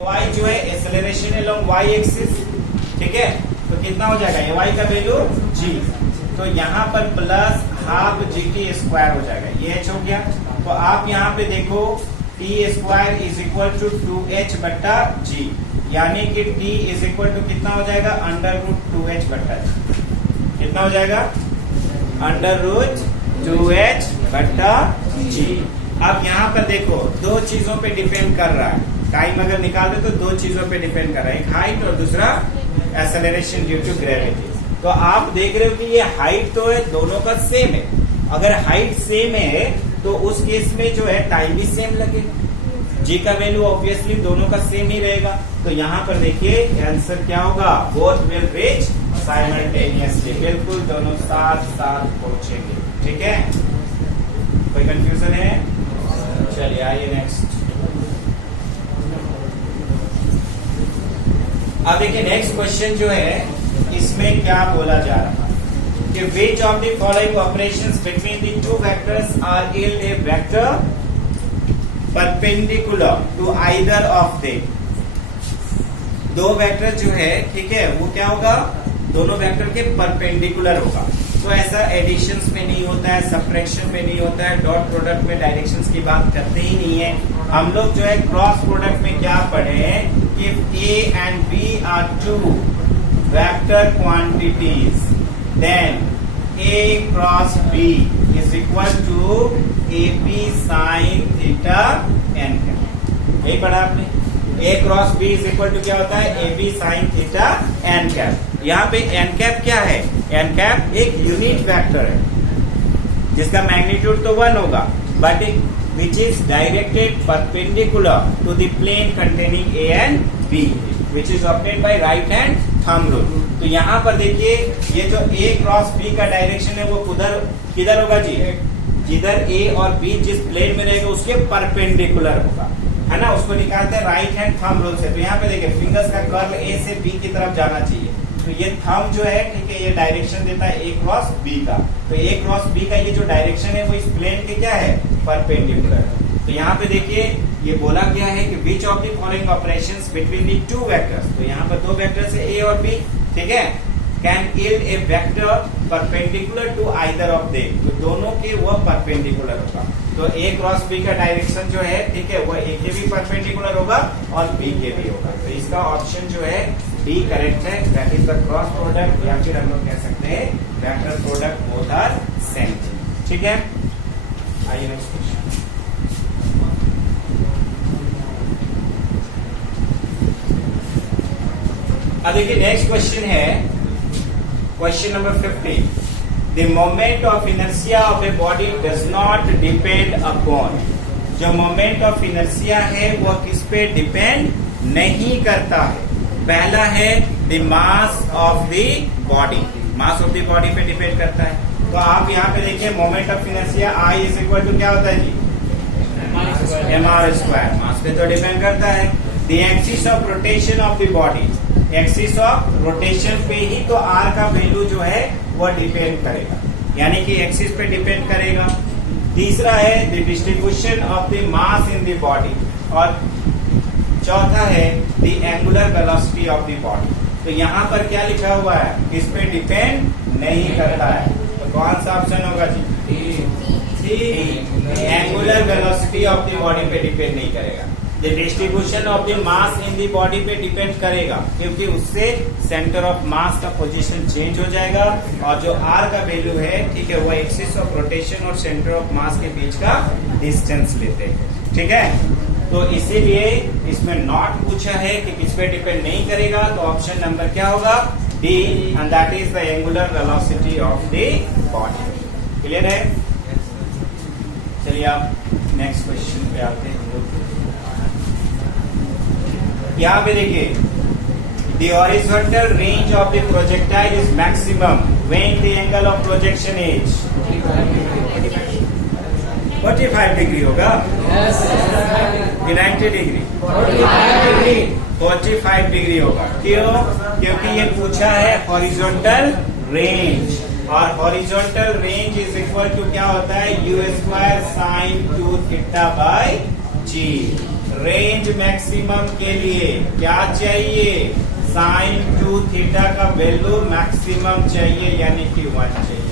y जो है acceleration along y axis, ठीक है। तो कितना हो जाएगा y का वैल्यू g, तो यहाँ पर प्लस हाफ gt स्क्वायर हो जाएगा, ये h हो गया। तो आप यहाँ पे देखो t square is equal to 2h बट्टा g, यानी कि t इज इक्वल टू कितना हो जाएगा अंडर रूट 2h बट्टा g, कितना हो जाएगा अंडर रूट 2h बट्टा g। अब यहाँ पर देखो दो चीजों पे डिपेंड कर रहा है, टाइम अगर निकाल दे तो दो चीजों पे डिपेंड कर रहा है, एक हाइट और दूसरा एक्सेलरेशन ड्यू टू ग्रेविटी। तो आप देख रहे हो कि ये हाइट तो है दोनों का सेम है, अगर हाइट सेम है तो उस केस में जो है टाइम भी सेम लगे, जी का वैल्यू ऑब्वियसली दोनों का सेम ही रहेगा। तो यहाँ पर देखिए आंसर क्या होगा, बोथ विल रीच साइमल्टेनियसली, बिल्कुल दोनों साथ साथ पहुंचेंगे, ठीक है। कोई कंफ्यूजन है? चलिए आइए नेक्स्ट। अब देखिए नेक्स्ट क्वेश्चन जो है इसमें क्या बोला जा रहा है कि which of the following operations between the two vectors are yield a vector perpendicular to either of them। दो वेक्टर जो है, ठीक है, वो क्या होगा, दोनों वेक्टर के परपेंडिकुलर होगा। तो ऐसा एडिशंस में नहीं होता है, सब्ट्रैक्शन में नहीं होता है, डॉट प्रोडक्ट में डायरेक्शंस की बात करते ही नहीं है। हम लोग जो है क्रॉस प्रोडक्ट में क्या पढ़े हैं कि A and B are two vector quantities, then A cross B is equal to AP sin theta n cap, यही पढ़ा आपने। A cross B is equal to क्या होता है AB sin theta n cap. यहाँ पे n कैप क्या है, n कैप एक यूनिट वेक्टर है जिसका मैग्नीट्यूड तो 1 होगा, but which is directed perpendicular to the plane containing A and B, which is obtained by right hand thumb rule. तो यहाँ पर देखिए ये जो A क्रॉस B का डायरेक्शन है वो किधर होगा जी, जिधर A और B जिस प्लेन में रहेगा उसके परपेंडिकुलर होगा, है ना। उसको निकालते हैं राइट हैंड थंब रूल से। तो यहाँ पे देखिए फिंगर्स का कर्ल A से B की तरफ जाना चाहिए, तो ये थंब जो है, ठीक है, ये डायरेक्शन देता है A क्रॉस B का। तो A क्रॉस B का ये जो डायरेक्शन है वो इस प्लेन के क्या है, परपेंडिकुलर है। तो यहाँ पे देखिए ये बोला गया है कि विच of the following operations between the two vectors, तो यहाँ पर दो वेक्टर्स है A और B, ठीक है, can yield a vector perpendicular to either of them, तो दोनों के वो परपेंडिकुलर होगा। तो A क्रॉस B का डायरेक्शन जो है, ठीक है, वो A के भी परपेंडिकुलर होगा और B के भी होगा। तो इसका ऑप्शन जो है D करेक्ट है, that is the cross product, या फिर हम लोग कह सकते हैं vector product both are same, ठीक है। आइए नेक्स्ट क्वेश्चन। अब देखिए नेक्स्ट क्वेश्चन है question number 50। The moment of inertia of a body does not depend upon, जो मोमेंट ऑफ इनर्शिया है वो किस पे डिपेंड नहीं करता है। पहला है the mass of the body, mass of the body पे डिपेंड करता है। तो आप यहाँ पे देखिए moment of inertia I is equal to क्या होता है जी, mr स्क्वायर, मास पे तो डिपेंड करता है। The axis of rotation of the body, axis of rotation पे ही तो R का वैल्यू जो है वो डिपेंड करेगा, यानी कि एक्सिस पे डिपेंड करेगा। तीसरा है the distribution of the mass in the body, और चौथा है the angular velocity of the body. तो यहाँ पर क्या लिखा हुआ है, किस पे डिपेंड नहीं करता है, तो कौन सा ऑप्शन होगा जी, angular velocity of the body पे डिपेंड नहीं करेगा। The distribution of the mass in the body पे डिपेंड करेगा, क्योंकि उससे सेंटर ऑफ मास का पोजीशन चेंज हो जाएगा, और जो R का वैल्यू है, ठीक है, वो एक्सिस ऑफ रोटेशन और सेंटर ऑफ मास के बीच का डिस्टेंस लेते हैं, ठीक है। तो इसीलिए इसमें नॉट पूछा है कि किस पे डिपेंड नहीं करेगा, तो ऑप्शन नंबर क्या होगा, D, and that is the angular velocity of the body. Clear है? चलिए आप नेक्स्ट क्वेश्चन पे आते हैं। यहाँ पे देखिए the horizontal range of the projectile is maximum when the angle of projection is 45 degree होगा, 90 डिग्री, 45 डिग्री होगा। क्यों? क्योंकि ये पूछा है हॉरिजॉन्टल रेंज, और horizontal range is equal to क्या होता है, U² sin 2 theta by G। Range maximum के लिए क्या चाहिए, साइन 2 थीटा का वैल्यू मैक्सिमम चाहिए, यानी कि 1 चाहिए।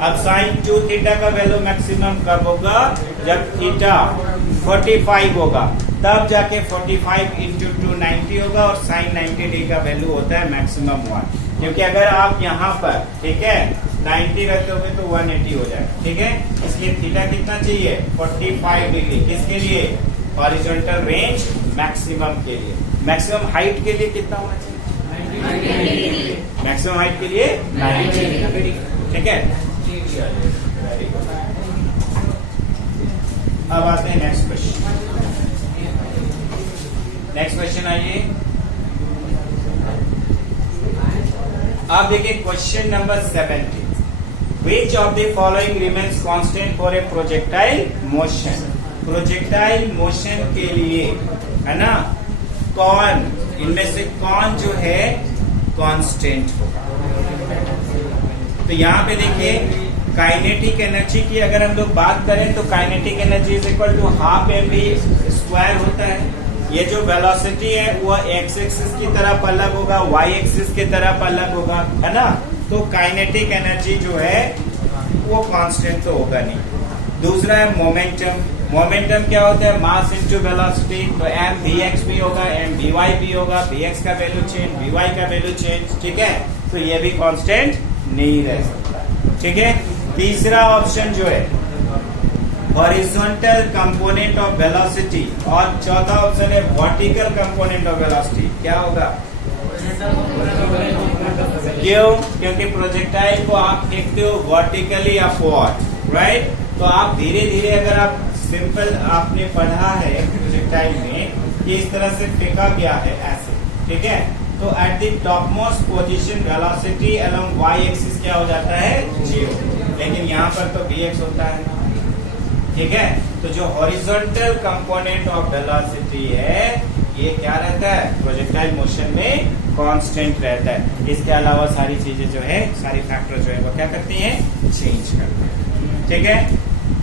अब साइन 2 थीटा का वैल्यू मैक्सिमम कब होगा, जब थीटा 45 होगा, तब जाके 45 इंटू 2 90 होगा, और साइन 90 डिग्री का वैल्यू होता है मैक्सिमम 1। क्योंकि अगर आप यहाँ पर, ठीक है, 90 रखते होगे तो 180 हो जाएगा, ठीक है। इसलिए थीटा कितना चाहिए, 45 डिग्री, किसके लिए, हॉरिजॉन्टल रेंज मैक्सिमम के लिए। मैक्सिमम हाइट के लिए कितना होना चाहिए, मैक्सिमम हाइट के लिए 90 डिग्री, ठीक है। Very good. अब आते हैं नेक्स्ट क्वेश्चन। नेक्स्ट क्वेश्चन आइए, आप देखिए question number 70। Which of the following remains constant for a projectile motion? Projectile motion के लिए, है ना, कौन इनमें से कौन जो है कांस्टेंट होगा। तो यहाँ पे देखिए काइनेटिक एनर्जी की अगर हम लोग बात करें तो kinetic energy is equal to half mv square होता है। ये जो वेलोसिटी है वो एक्स एक्सिस की तरफ अलग होगा, वाई एक्सिस की तरफ अलग होगा, है ना। तो काइनेटिक एनर्जी जो है वो कांस्टेंट तो होगा नहीं। दूसरा है मोमेंटम। मोमेंटम क्या होता है, मास इनटू वेलोसिटी। तो एम वी एक्स भी होगा, एम वी वाई भी होगा, वी एक्स का वैल्यू चेंज, वी वाई का वैल्यू चेंज, ठीक है। तो ये भी कांस्टेंट नहीं रह सकता, ठीक है। तीसरा ऑप्शन जो है हॉरिजॉन्टल कंपोनेंट ऑफ वेलोसिटी, और चौथा ऑप्शन है वर्टिकल कंपोनेंट ऑफ वेलोसिटी। क्या होगा, क्यों, क्योंकि प्रोजेक्टाइल को आप फेंकते हो वर्टिकली अपवर्ड, राइट। तो आप धीरे धीरे, अगर आप सिंपल आपने पढ़ा है प्रोजेक्टाइल में कि इस तरह से फेंका गया है ऐसे, ठीक है। तो at the topmost position velocity along Y axis क्या हो जाता है, 0, लेकिन यहाँ पर तो वी एक्स होता है, ठीक है। तो जो हॉरिजॉन्टल कंपोनेंट ऑफ वेलोसिटी है ये क्या रहता है, प्रोजेक्टाइल मोशन में कांस्टेंट रहता है। इसके अलावा सारी चीजें जो है, सारी फैक्टर जो है वो क्या करती हैं, चेंज करती हैं, ठीक है।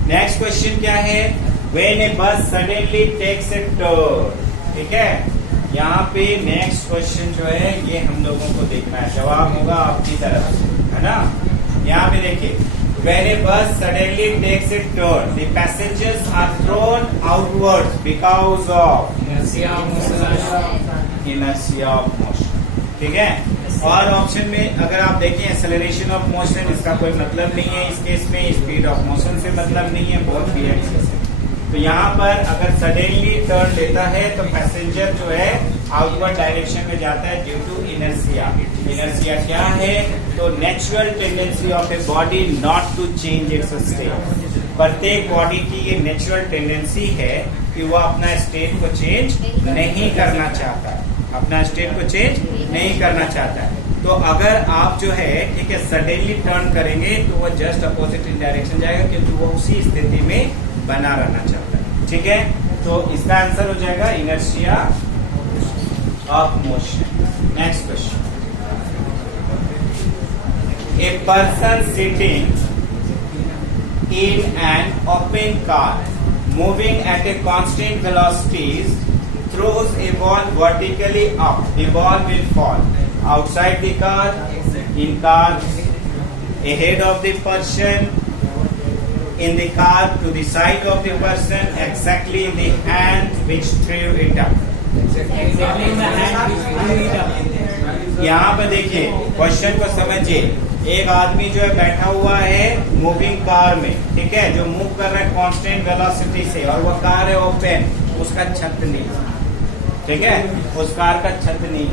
नेक्स्ट क्वेश्चन क्या है, व्हेन ए बस सडनली टेक्स ए टर्न, ठीक है। यहाँ पे नेक्स्ट क्वेश्चन जो है ये हम लोगों को देखना है, जवाब होगा आपकी तरफ से, है ना। यहाँ पे देखिए, when a bus suddenly takes a turn, the passengers are thrown outwards because of inertia of motion, ठीक है। और ऑप्शन में अगर आप देखें एक्सेलरेशन ऑफ मोशन, इसका कोई मतलब नहीं है इस केस में, स्पीड ऑफ मोशन से मतलब नहीं है, बहुत भी है। तो यहाँ पर अगर सडनली टर्न लेता है तो पैसेंजर जो है आउटवर्ड डायरेक्शन में जाता है ड्यू टू इनर्शिया। इनर्शिया क्या है, तो natural tendency of a body not to change its state. प्रत्येक बॉडी की ये नेचुरल टेंडेंसी है कि वो अपना स्टेट को चेंज नहीं करना चाहता है, अपना स्टेट को चेंज नहीं करना चाहता है। तो अगर आप जो है, ठीक है, सडनली टर्न करेंगे तो वो जस्ट अपोजिट इन डायरेक्शन जाएगा, क्योंकि वो उसी स्थिति में बना रहना चाहता है, ठीक है। तो इसका आंसर हो जाएगा inertia of motion. Next question, a person sitting in an open car moving at a constant velocities throws a ball vertically up, the ball will fall outside the car, in car, ahead of the person, in the car, to the side of the person, exactly in the hand which threw it up. यहाँ पे देखिए question को समझिए। एक आदमी जो है बैठा हुआ है मूविंग कार में, ठीक है, जो मूव कर रहा है कांस्टेंट वेलोसिटी से, और वो कार है ओपन, उसका छत नहीं, ठीक है, उस कार का छत नहीं,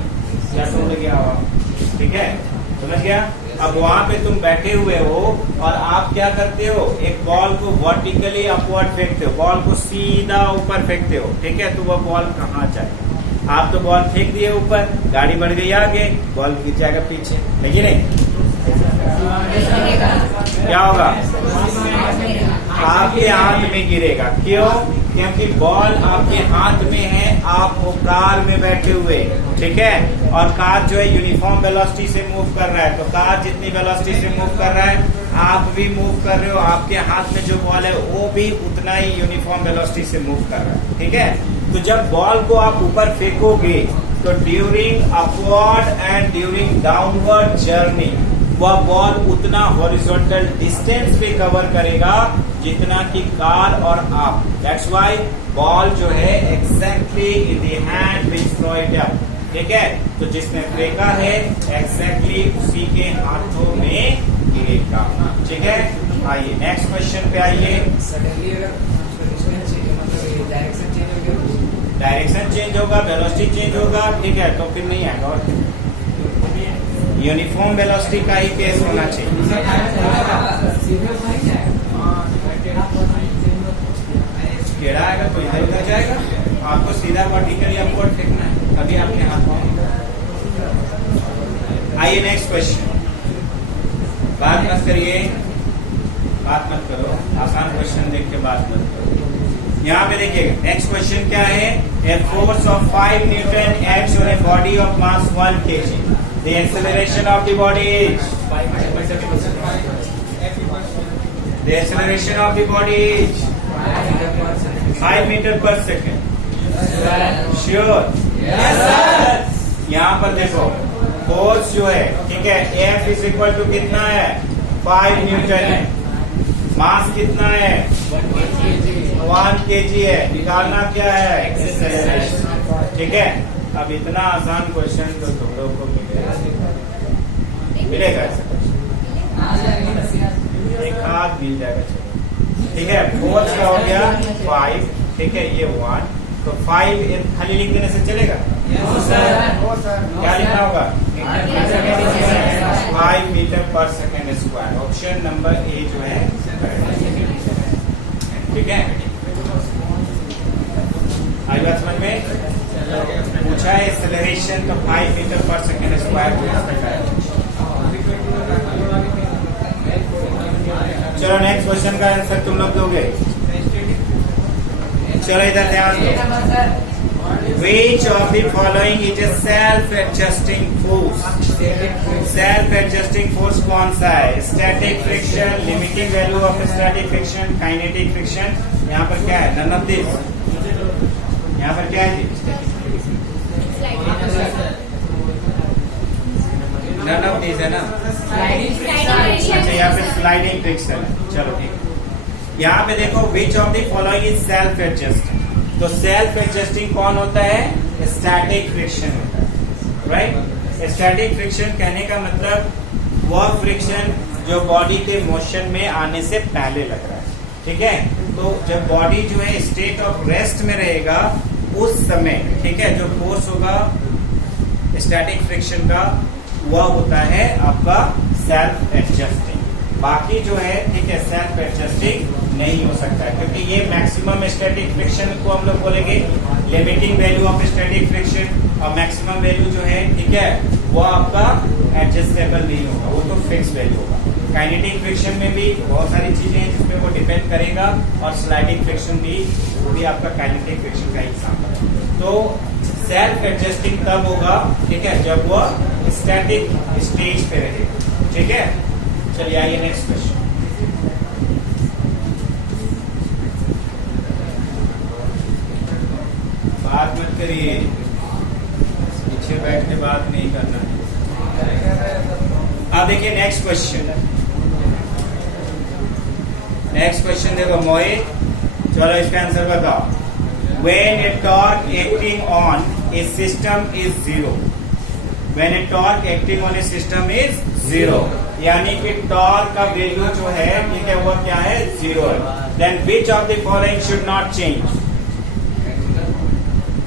क्या समझ गया हुआ, ठीक है, समझ गया। अब वहां पे तुम बैठे हुए हो और आप क्या करते हो, एक बॉल को वर्टिकली अपवर्ड फेंकते हो, बॉल को सीधा ऊपर फेंकते हो, ठीक है। तो वो बॉल कहाँ जाए, आप तो बॉल फेंक दिए ऊपर, गाड़ी बढ़ गई आगे, बॉल गिर जाएगा पीछे, है कि नहीं। क्या होगा, आपके हाथ में गिरेगा। क्यों, क्योंकि बॉल आपके हाथ में है, आप वो कार में बैठे हुए, ठीक है, और कार जो है यूनिफॉर्म वेलोसिटी से मूव कर रहा है। तो कार जितनी वेलोसिटी से मूव कर रहा है, आप भी मूव कर रहे हो, आपके हाथ में जो बॉल है वो भी उतना ही यूनिफॉर्म वेलोसिटी से मूव कर रहा है, ठीक है। तो जब बॉल को आप ऊपर फेंकोगे तो during upward and during downward journey वह बॉल उतना हॉरिजॉन्टल डिस्टेंस पे कवर करेगा जितना कि कार और आप। दैट्स व्हाई बॉल जो है exactly in the hand which throw it up, ठीक है। तो जिसने फेंका है एग्जैक्टली उसी के हाथों में गिरेगा, ठीक है। आइए नेक्स्ट क्वेश्चन पे आइए। डायरेक्शन चेंज होगा, वेलोसिटी चेंज होगा, ठीक है, तो फिर नहीं आएगा। और यूनिफॉर्म वेलोसिटी का ही केस होना चाहिए। टेढ़ा आएगा तो इधर उधर जाएगा, आपको सीधा वर्टिकल अपवर्ड फेंकना है, अभी आपके हाथ में। आइए नेक्स्ट क्वेश्चन। बात मत करिए, बात मत करो, आसान क्वेश्चन देख के बात मत करो। यहाँ पे देखिएगा नेक्स्ट क्वेश्चन क्या है। A force of 5 Newton acts on a body of mass 1 kg. The acceleration of the body is the acceleration of the body is 5 meter per second. Sure? Yes sir. यहाँ पर देखो force जो है, ठीक है, F is equal to कितना है 5 Newton है, मास कितना है 1 kg है, निकालना क्या है एक्सेलरेशन, ठीक है। अब इतना आसान क्वेश्चन तो तुम लोग को मिलेगा ऐसा क्वेश्चन, एक हाथ मिल जाएगा, ठीक है। फोर्स का हो गया 5, ठीक है, ये 1, तो 5 खाली लिख देने से चलेगा? क्या लिखना होगा? 5 मीटर पर second square. Option number A जो है, ठीक है। आई बात समझ में? पूछा है एक्सेलरेशन तो 5 मीटर पर सेकेंड स्क्वायर हो सकता है। चलो नेक्स्ट क्वेश्चन का आंसर तुम लोग दोगे। चलो इधर ध्यान दो। Which of the following is a self-adjusting force? Self-adjusting force कौन सा है? Static friction, limiting value of static friction, kinetic friction। यहाँ पर क्या है? None of this। यहाँ पर क्या है? None of these है ना? अच्छा, यहाँ पे स्लाइडिंग फ्रिक्शन है। चलो ठीक है। यहाँ पे देखो which of the following is self-adjusting। तो सेल्फ एडजस्टिंग कौन होता है? स्टैटिक फ्रिक्शन होता है, राइट। स्टैटिक फ्रिक्शन कहने का मतलब वह फ्रिक्शन जो बॉडी के मोशन में आने से पहले लग रहा है, ठीक है। तो जब बॉडी जो है स्टेट ऑफ रेस्ट में रहेगा उस समय, ठीक है, जो फोर्स होगा स्टैटिक फ्रिक्शन का वह होता है आपका सेल्फ एडजस्टिंग। बाकी जो है, ठीक है, सेल्फ एडजस्टिंग नहीं हो सकता है, क्योंकि ये मैक्सिमम स्टैटिक फ्रिक्शन को हम लोग बोलेंगे limiting value of static friction, और मैक्सिमम वैल्यू जो है, ठीक है, वो आपका एडजस्टेबल नहीं होगा, वो तो फिक्स वैल्यू होगा। काइनेटिक फ्रिक्शन में भी बहुत सारी चीजें हैं जिसमें वो डिपेंड करेगा, और स्लाइडिंग फ्रिक्शन भी, वो भी आपका काइनेटिक फ्रिक्शन का एग्जांपल है। तो सेल्फ एडजस्टिंग तब होगा, ठीक है, जब वो स्टैटिक स्टेज पे रहेगा, ठीक है। चलिए आइए नेक्स्ट क्वेश्चन। बात मत करिए, पीछे बैठ के बात नहीं करना है। अब देखिए नेक्स्ट क्वेश्चन। नेक्स्ट क्वेश्चन देखो मोहित, चलो इसका आंसर बताओ। When a torque acting on a system is 0, when a torque acting on a system is 0, यानी कि टॉर्क का वैल्यू जो है, ठीक है, वो क्या है 0 है। Then which of the following should not change?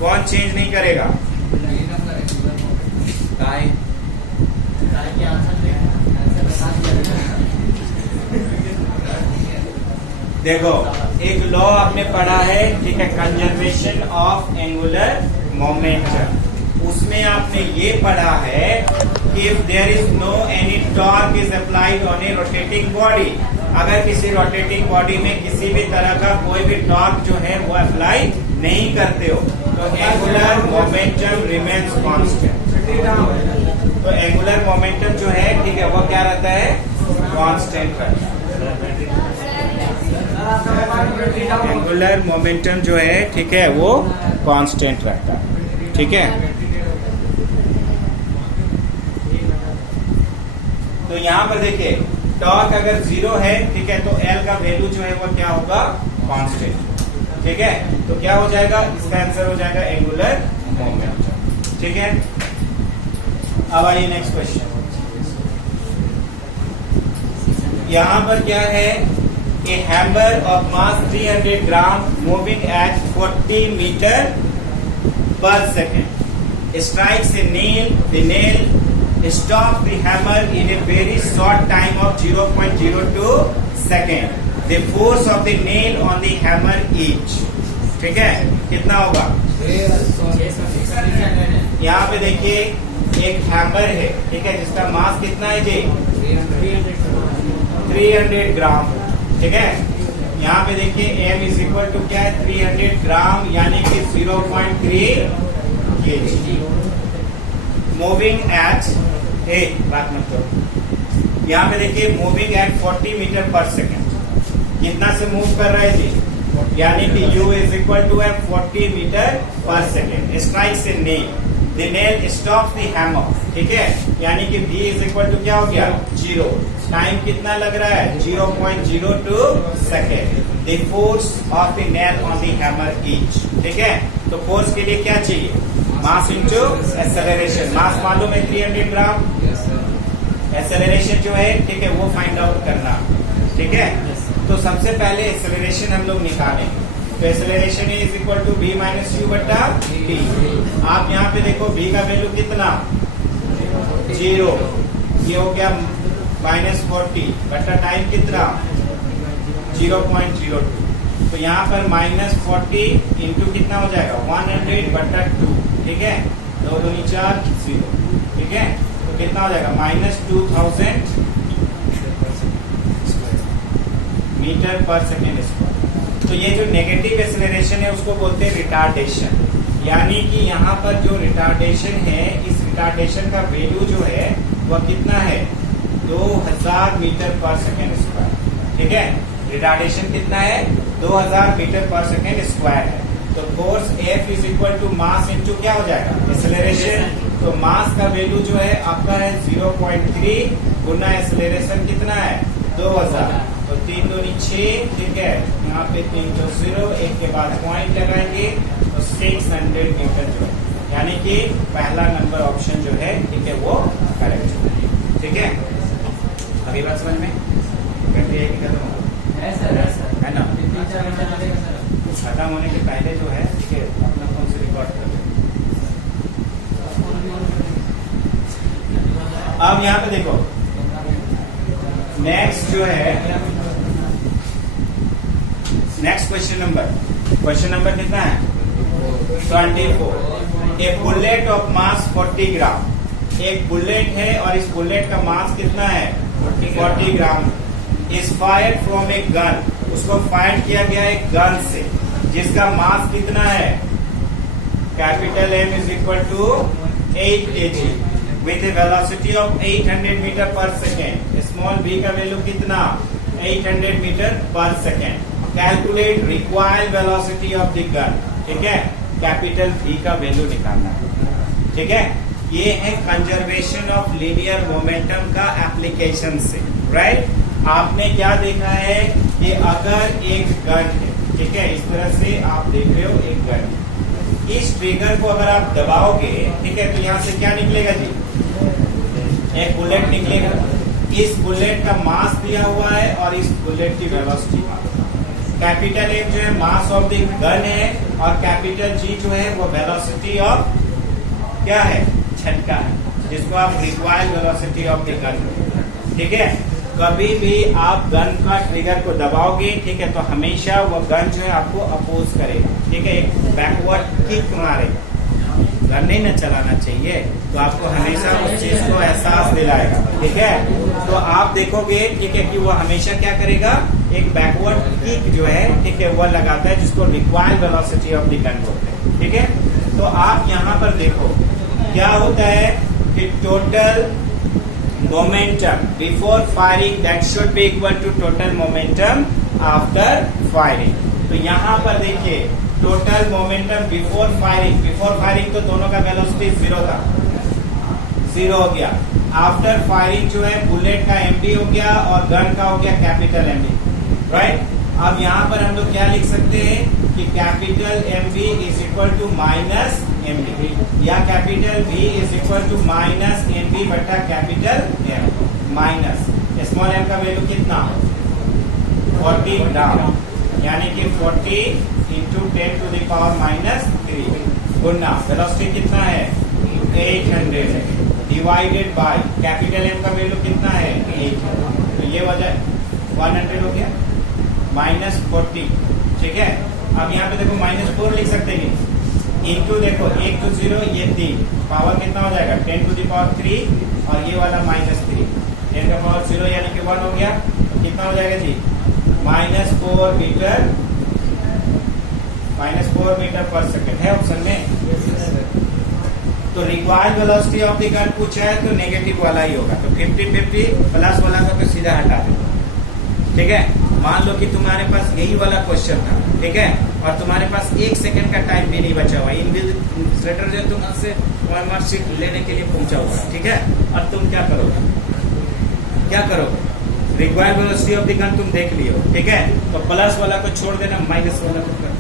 कौन चेंज नहीं करेगा? देखो एक लॉ आपने पढ़ा है, ठीक है, कंजर्वेशन ऑफ एंगुलर मोमेंटम। उसमें आपने ये पढ़ा है कि if there is no any torque is applied on a rotating body, अगर किसी रोटेटिंग बॉडी में किसी भी तरह का कोई भी टॉर्क जो है वो अप्लाई नहीं करते हो तो एंगुलर मोमेंटम रिमेन्स कांस्टेंट। तो एंगुलर मोमेंटम जो है, ठीक है, वो क्या रहता है? कांस्टेंट रहता है। एंगुलर मोमेंटम जो है, ठीक है, वो कांस्टेंट रहता है। ठीक है, तो यहां पर देखिए टॉर्क अगर 0 है, ठीक है, तो एल का वैल्यू जो है वो क्या होगा, कांस्टेंट। ठीक है, तो क्या हो जाएगा, इसका आंसर हो जाएगा एंगुलर मोमेंटम। ठीक है, अब आइए नेक्स्ट क्वेश्चन। यहां पर क्या है, a hammer of mass 300 gram moving at 40 metre पर second strikes a nail, the nail stop the hammer in a very short time of 0.02 second. The force of the nail on the hammer each. ठीक है, कितना होगा, यहाँ पे देखिए एक hammer है, ठीक है, जिसका मास कितना है जी, 300 ग्राम। ठीक है, यहाँ पे देखिए m इज इक्वल टू क्या है, 300 ग्राम यानी कि 0.3 kg। मूविंग एट बात मत करो, यहाँ पे देखिए मूविंग एट 40 मीटर पर सेकेंड, कितना से मूव कर रहा है जी, यानी कि u इज इक्वल टू है 40 मीटर पर second. Strikes a nail, the nail stop the hammer. ठीक है, यानी कि v इज इक्वल टू क्या हो गया, 0। टाइम कितना लग रहा है, 0.02 second. The force of the nail on the hammer each. ठीक है, तो फोर्स के लिए क्या चाहिए, मास इंटू एक्सेलरेशन। मास मालूम है 300 ग्राम, एक्सेलरेशन जो है, ठीक है, वो फाइंड आउट करना। ठीक है, तो सबसे पहले एक्सेलरेशन हम लोग निकालेंगे, तो acceleration is equal to v minus u बटा टी। आप यहाँ पे देखो v का वैल्यू कितना, 0, ये हो गया -40 बटा टाइम कितना, 0.02। तो यहाँ पर -40 इंटू कितना हो जाएगा, 100 बटा 2। ठीक है, 2 दूनी 4, 0। ठीक है, तो कितना हो जाएगा, -2000 मीटर पर सेकेंड स्क्वायर। तो ये जो नेगेटिव एक्सेलरेशन है उसको बोलते हैं रिटार्डेशन, यानी कि यहाँ पर जो रिटार्डेशन है, इस रिटार्डेशन का वैल्यू जो है वह कितना है, 2000 मीटर पर सेकेंड स्क्वायर। ठीक है, रिटार्डेशन कितना है, 2000 मीटर पर सेकेंड स्क्वायर है। तो force F is equal to mass into क्या हो जाएगा, एक्सेलरेशन। तो मास का वैल्यू जो है आपका है 0.3 गुना एक्सेलरेशन कितना है, 2000। तो 3 दूनी 6। ठीक है, यहाँ पे 3 तो 0, एक के बाद पॉइंट लगाएंगे, तो 600 मीटर जो है, यानी कि पहला नंबर ऑप्शन जो है, ठीक है, वो करेक्ट है। ठीक है, अभी बात समझ में करती है कि खत्म है ना, खत्म होने के पहले जो है, ठीक है, अपना फोन से रिकॉर्ड कर लें। अब यहाँ पे देखो नेक्स्ट जो है, नेक्स्ट क्वेश्चन नंबर कितना है, 24। ए बुलेट ऑफ मास 40 ग्राम। एक बुलेट है और इस बुलेट का मास कितना है, 40 ग्राम। Is fired from a gun, उसको फायर किया गया एक गन से, जिसका मास कितना है, capital M is equal to 8 kg with a velocity of 800 metre पर सेकेंड। स्मॉल v का वैल्यू कितना, 800 मीटर पर second. Calculate required velocity of the gun. ठीक है, कैपिटल V का वैल्यू निकालना। ठीक है, ये है कंजर्वेशन ऑफ लीनियर मोमेंटम का एप्लीकेशन से, राइट। आपने क्या देखा है कि अगर एक गन है, ठीक है, इस तरह से आप देख रहे हो एक गन, इस ट्रिगर को अगर आप दबाओगे, ठीक है, तो यहाँ से क्या निकलेगा जी, एक बुलेट निकलेगा। इस बुलेट का मास दिया हुआ है और इस बुलेट की वेलोसिटी। कैपिटल M जो है मास ऑफ द गन है और कैपिटल G जो है वो वेलोसिटी ऑफ क्या है, झटका है, जिसको आप required velocity of the gun. ठीक है, कभी भी आप गन का ट्रिगर को दबाओगे, ठीक है, तो हमेशा वो गन जो है आपको अपोज करेगा। ठीक है, एक बैकवर्ड किक मारेगा। गन नहीं ना चलाना चाहिए, तो आपको हमेशा उस चीज को एहसास दिलाएगा। ठीक है, तो आप देखोगे, ठीक है, कि वो हमेशा क्या करेगा, एक बैकवर्ड किक जो है, ठीक है, वो लगाता है, जिसको required velocity of the gun बोलते हैं। ठीक है, तो आप यहाँ पर देखो क्या होता है कि total momentum before firing that should be equal to total momentum after firing. तो यहाँ पर देखिए टोटल मोमेंटम बिफोर फायरिंग तो दोनों का वेलोसिटी 0 था, 0 हो गया। आफ्टर फायरिंग जो है बुलेट का एमबी हो गया और गन का हो गया कैपिटल एमबी, राइट। अब यहाँ पर हम लोग क्या लिख सकते हैं कि capital MB is equal to minus MB, या capital V is equal to minus MB बटा capital M, minus small M का वैल्यू कितना 40 डाउन, यानी कि 40 into 10 to the power minus 3 गुना वेलोसिटी कितना है 800 है, डिवाइडेड बाय कैपिटल एम का वैल्यू कितना है 8, तो ये वजह 100 हो गया माइनस 40, ठीक है। अब यहाँ पे देखो -4 लिख सकते हैं, इंटू देखो 1 to 0 ये 3, पावर कितना हो जाएगा 10 to the power 3 और ये वाला -3, 10 का पावर 0 यानी कि 1 हो गया, तो कितना हो जाएगा जी -4 मीटर पर सेकेंड है ऑप्शन में। तो required velocity of the gun पूछा है तो नेगेटिव वाला ही होगा, तो 50-50 प्लस वाला का तो सीधा हटा दो, ठीक है। मान लो कि तुम्हारे पास यही वाला क्वेश्चन था, ठीक है, और तुम्हारे पास 1 सेकंड का टाइम भी नहीं बचा हुआ, इन्विजिलेटर जो तुमसे मार्कशीट लेने के लिए पहुंचा हुआ, ठीक है। और तुम क्या करोगे, required velocity of the gun तुम देख लियो, ठीक है। तो प्लस वाला को छोड़ देना, माइनस वाला को कर,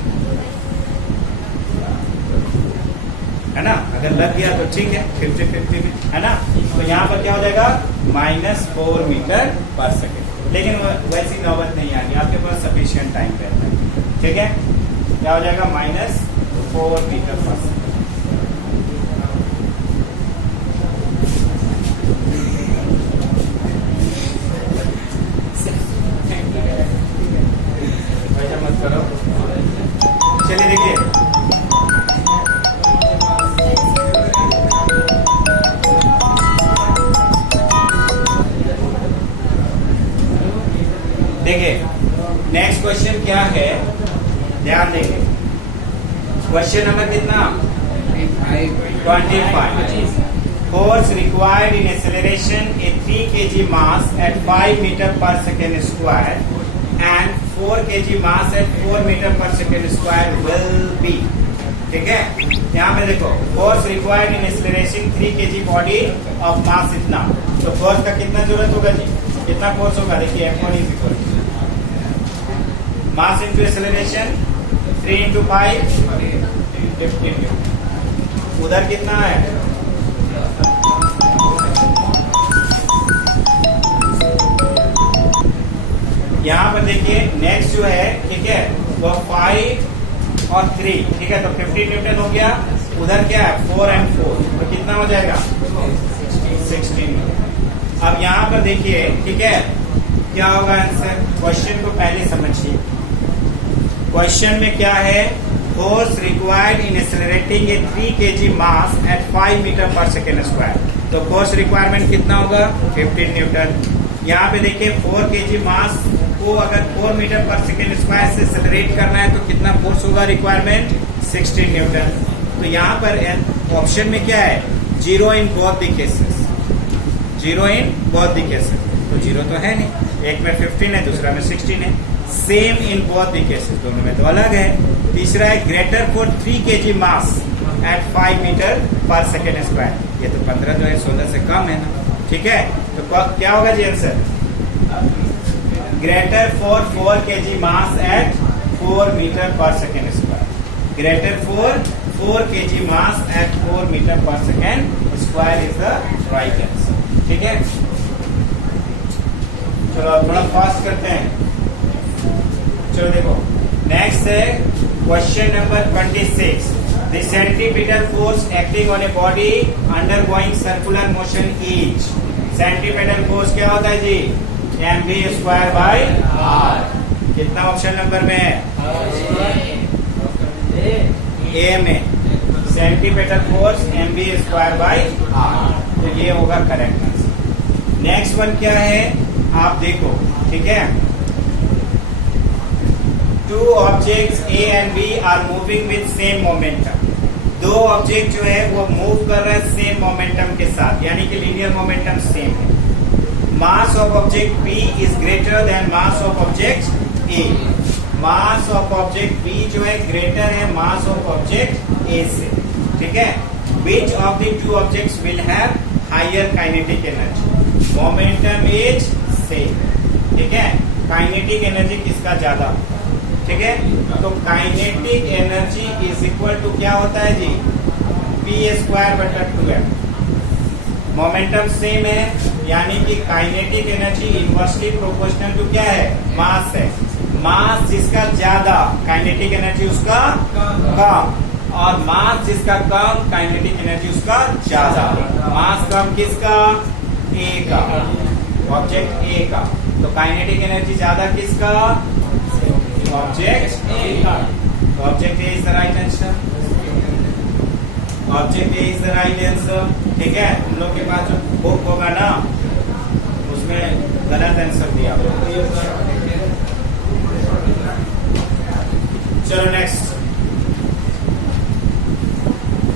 है ना। अगर लग गया तो ठीक है, 50-50 में, है ना। तो यहाँ पर क्या हो जाएगा -4 मीटर पर सेकेंड, लेकिन वैसी नौबत नहीं आएगी, आपके पास सफिशिएंट टाइम रहता है, ठीक है। क्या हो जाएगा -4 मीटर पर सेकेंड। वैसा मत करो, चलिए देखिए नेक्स्ट क्वेश्चन क्या है, ध्यान देंगे। क्वेश्चन नंबर कितना 25। Force required in acceleration a 3 kg mass at 5 metre पर second square and 4 kg mass at 4 metre पर सेकेंड स्क्वायर विल बी, ठीक है। यहाँ पे देखो force required in acceleration 3 kg body of mass इतना, तो फोर्स का कितना जरूरत होगा जी, कितना फोर्स होगा, देखिए F1 is equal mass into acceleration 3 into 5 15, उधर कितना है यहाँ पर देखिए नेक्स्ट जो है, ठीक है, वो 5 और 3, ठीक है, तो 15 न्यूटन हो गया, उधर क्या है 4 and 4, तो कितना हो जाएगा 16। अब यहाँ पर देखिए, ठीक है, क्या होगा आंसर, क्वेश्चन को पहले समझिए। क्वेश्चन में क्या है, force required in accelerating a 3 kg mass at 5 metre पर सेकेंड स्क्वायर, तो फोर्स रिक्वायरमेंट कितना होगा 15 न्यूटन। यहाँ पे देखिए 4 kg मास को अगर 4 मीटर पर सेकेंड स्क्वायर से एक्सेलरेट करना है तो कितना फोर्स होगा रिक्वायरमेंट 16 न्यूटन। तो यहाँ पर ऑप्शन में क्या है, 0 इन both the cases, 0 in both the cases, तो 0 तो है नहीं, एक में 15 है दूसरा में 16 है, same in both the cases, दोनों में तो अलग है। तीसरा है greater for 3 kg mass at 5 metre पर सेकेंड स्क्वायर, ये तो 15 जो है 16 से कम है ना, ठीक है। तो क्या होगा जी answer, greater for 4 kg mass at 4 metre पर second square, greater for 4 kg mass at 4 metre पर second square is the right answer, ठीक है। चलो थोड़ा फास्ट करते हैं, चलो देखो नेक्स्ट है question number 26। The centripetal force acting on a body undergoing circular motion is, centripetal force क्या होता है जी mv² बाई r, कितना ऑप्शन नंबर में है ए में, centripetal force mv² by r, तो ये होगा करेक्ट आंसर। नेक्स्ट वन क्या है आप देखो, ठीक है, 2 objects A and B are moving with same momentum, 2 object जो है वो मूव कर रहे हैं सेम मोमेंटम के साथ, यानी कि लीनियर मोमेंटम सेम है। Mass of object B is greater than mass of object A, mass of object B जो है ग्रेटर है मास ऑफ ऑब्जेक्ट ए से, ठीक है। Which of the two objects will have higher kinetic energy, momentum is same, ठीक है। Kinetic energy किसका ज्यादा, ठीक है। तो kinetic energy is equal to क्या होता है जी, पी स्क्वायर बटा 2m। मोमेंटम सेम है, यानी कि kinetic energy inversely proportional to क्या है, मास है। मास जिसका ज्यादा काइनेटिक एनर्जी उसका कम, और मास जिसका कम काइनेटिक एनर्जी उसका ज्यादा। मास कम किसका, ए का, ऑब्जेक्ट ए का, तो काइनेटिक एनर्जी ज्यादा किसका, ऑब्जेक्ट ए का। तो object A is the right answer, object A is the right answer, ठीक है। तुम लोग के पास जो बुक होगा ना उसमें गलत आंसर दिया। चलो नेक्स्ट,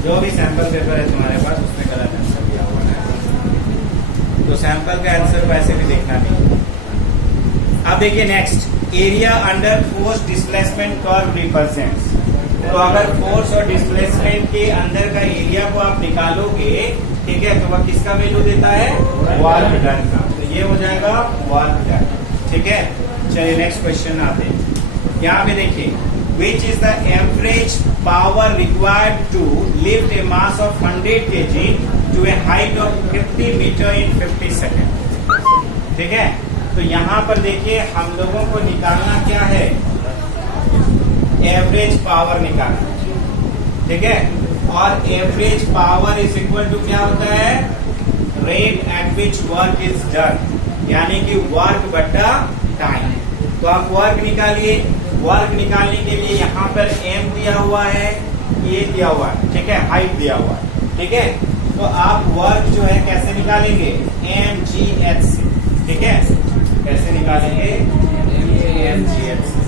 जो भी सैंपल पेपर है तुम्हारे पास उसमें गलत आंसर दिया हुआ है, तो सैंपल का आंसर को ऐसे भी देखना नहीं। अब देखिए next, area under force displacement curve represents. तो अगर फोर्स और डिस्प्लेसमेंट के अंदर का एरिया को आप निकालोगे, ठीक है, तो वह किसका वैल्यू देता है, वर्क डन का, तो ये हो जाएगा वर्क डन, ठीक है। चलिए नेक्स्ट क्वेश्चन आते हैं। यहाँ पे देखिए, which is the average power required to lift a mass of 100 kg to a height of 50 metre in 50 second, ठीक है। तो यहाँ पर देखिए हम लोगों को निकालना क्या है, एवरेज पावर निकालना, ठीक है। और average power is equal to क्या होता है, rate at which work is done, यानी कि वर्क बटा टाइम। तो आप वर्क निकालिए, वर्क निकालने के लिए यहाँ पर एम दिया हुआ है, ये दिया हुआ है, ठीक है, हाइट दिया हुआ है, ठीक है। तो आप वर्क जो है कैसे निकालेंगे, एम जी एच से, ठीक है। कैसे निकालेंगे, एम जी एच से।